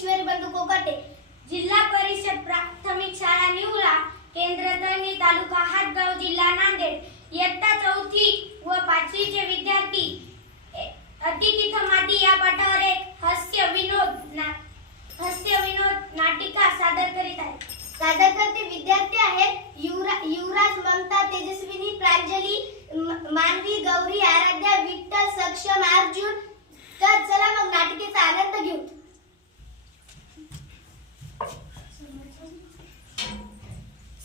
ईश्वरी बंधू कोकटे, जिल्हा परिषद प्राथमिक शाळा निवळा, केंद्र तळणी, तालुका हातगाव, जिल्हा नांदेड. इयत्ता 4थी व 5वी चे विद्यार्थी अति तिथ माती या पाठावर एक हास्य विनोद नाटिका सादर करीत आहे. सादर करते विद्यार्थी आहेत युवराज, ममता, तेजस्विनी, प्रांजली, मानवी, गौरी, आराध्या, विठ्ठल, सक्षम, अर्जुन. तर चला मग नाटिकेचा आनंद घेऊ.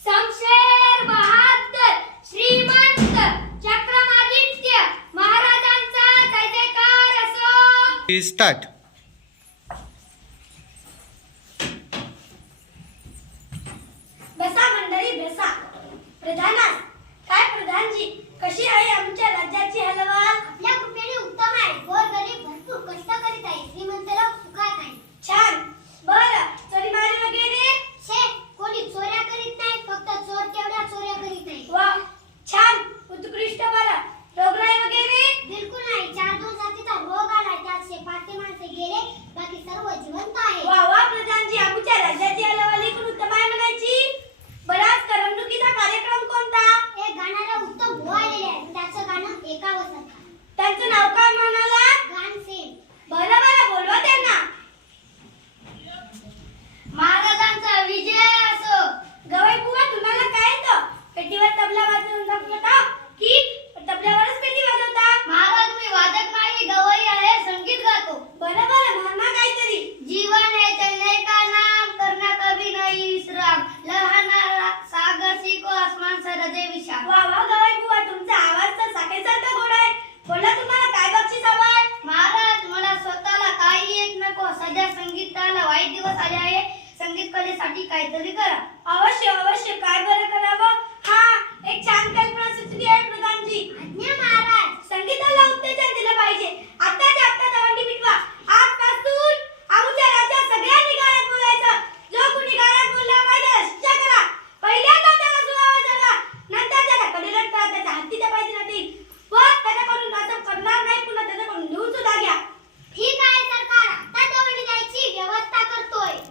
शमशेर बहादर श्रीमंत चक्रमादित्य महाराजांचा जय जयकार असो. स्टार्ट. बसा मंडळी बसा. प्रधाना, काय प्रधानजी, कशी आहे आमच्या राज्याची हलवाल? आपल्या कृपेने उत्तम आहे. गोरगरीब भरपूर कष्ट करीत आहे. श्रीमंत लोक सुखात आहे. छान. बरं, चोरीमारी वगैरे? कोणी चोऱ्या करीत नाही, फक्त चोर तेवढ्या चोऱ्या करीत नाही. वा, छान, उत्कृष्ट. बरं, रोगराई वगैरे? बिलकुल नाही. 4 जातीचा रोग आला, त्यात 5 माणसे गेले, बाकी सर्व जिवंत आहे. वा वा प्रधानजी, आमच्या राज्याची हलवाली पण उत्तम आहे म्हणायची. बराच करमणुकीचा कार्यक्रम कोणता? एक गाणारा उत्तम भाऊ आलेले आहे, त्याचं गाणं ऐकावं सारखं. त्यांचं नाव काय म्हणाला? गानसेन. बरं बरं, बोलवा त्यांना. महाराजांचा विजय असो. गवई बुवा, तुम्हाला काय येतं? पेटीवर तबला वाजवून दाखवता की तबल्यावरच पेटी वाजवता? महाराज, मी वादक नाही, गवई आहे, संगीत गातो. बरं बरं, म्हणा काहीतरी. जीवन है चलने का नाम, करना कभी नहीं विश्राम, लहाना सागर सीको आसमान सरदे विशाल. वा वा गवई बुवा, तुमचा आवाज तर साकेसारखा गोड आहे. बोला, तुम्हाला काय बक्षीस हवंय? महाराज, मला स्वतःला काही एक नको. सध्या संगीताला वाईट दिवस आले आहे. संगीत कलेसाठी काहीतरी करा. अवश्य अवश्य. काय बरं करावं? हा, एक छान कल्पना सुचली आहे प्रधानजी. आज्ञा महाराज. संगीताला उत्तेजन दिलं पाहिजे. आत्ताच्या आत्ता दवंडी पिटवा. आजपासून आमच्या राज्यात सगळ्यांनी गाण्यात बोलायचं. जो कोणी गाण्यात बोलला पाहिजे शिक्षा करा. पहिल्यांदा त्याला सुनावा जगा, नंतर त्याला कडेलट करा, त्याच्या हत्तीच्या पाहिजे नाही. व त्याच्याकडून असं करणार नाही, पुन्हा त्याच्याकडून लिहून सुद्धा घ्या. ठीक आहे सरकार, आता दवंडी द्यायची व्यवस्था करतोय.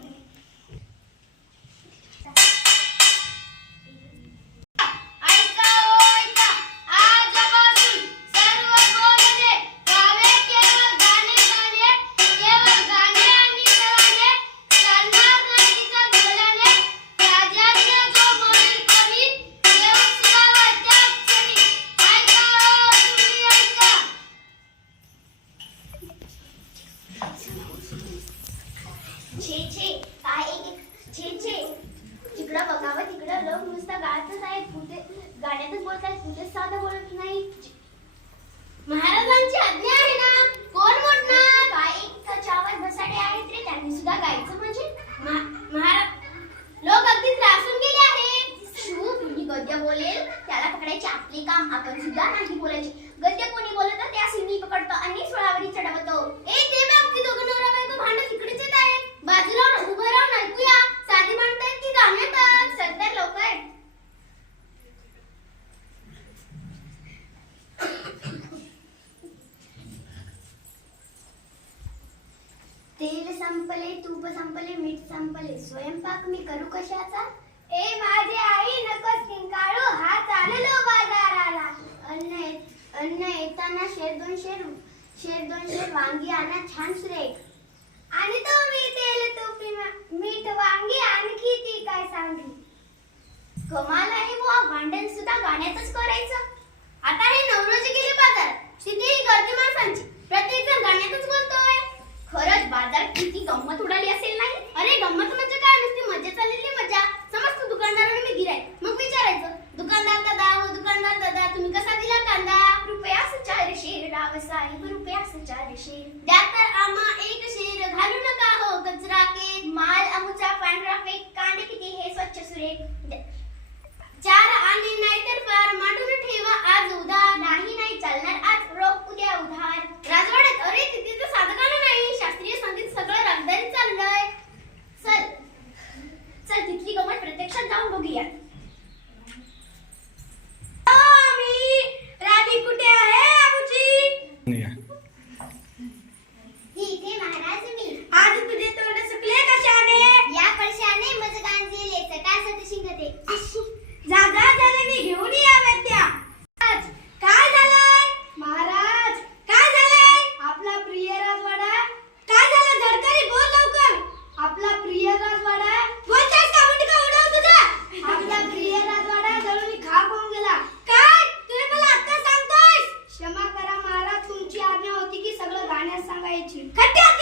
तिकडं बघावं, तिकडं लोक नुसतं गातच आहेत, गाण्यातच बोलतात, कुठेच साधं बोलत नाही. महाराजांची आज्ञा आहे ना, कोण म्हणणार? काही कचावर बसाडे आहेत रे, त्यांनी सुद्धा गायचं म्हणजे. महाराज, लोक अगदी त्रासून गेले आहेत. कोणी गद्य बोलेल त्याला पकडायचे आपले काम, आपण सुद्धा नाही बोलायचे. गद्य कोणी बोलत त्यास मी पकडतो आणि सोळावरी चढवतो. ते बाबती दोघं नवरा बायको भांडण तिकडेच येत आहेत. बाजूला उभं राहून ऐकूया. साधी म्हणतात की गाण्यातच. सध्या लवकर. तेल संपले, तूप संपले, मीठ संपले, स्वयंपाक मी करू कशाचा? ए माझे आई, नकोस किंकाळू, हा चाललो बाजाराला. अन्न येताना शेर दोन शेर वांगी आणा छान सुरेख. आणि तो मी तेल तूप मीठ वांगी, आणखी ती काय सांगली. कमाल आहे बुवा, भांडण सुद्धा गाण्यातच करायचं. आता हे नवरोजी गेले बाजारात, तिथेही गर्दी माणसांची, प्रत्येक जण गाण्यातच बोलतोय. खरंच बाजार किती गंमत उडाली असेल नाही? अरे गंमत म्हणजे काय, नुसती मजा चाललेली मजा. समजतो दुकानदाराने मी गिराय, मग विचारायचं, दुकानदार दादा, हो दुकानदार दादा, तुम्ही कसा दिला कांदा? रुपयास 4 शेर राव साहेब, रुपयास 4 शेर. द्या तर आम्हा 1 शेर, घालू नका हो कचरा केक. माल अमुचा पांढरा फेक, कांदे किती हे स्वच्छ सुरेख. 4 आणि नाहीतर फार, मांडून ठेवा आज उधार. नाही चालणार आज रोख, उद्या उधार. राजवाड्यात अरे तिथे तर साधं गाणं नाही, शास्त्रीय संगीत सगळं रागदारी चाललंय. चल तिथली गंमत प्रत्यक्षात जाऊन बघूया. राणी कुठे आहे आमची? इथे महाराज मी. आज तुझे तोंड सुकले करायची. खड्ड्यात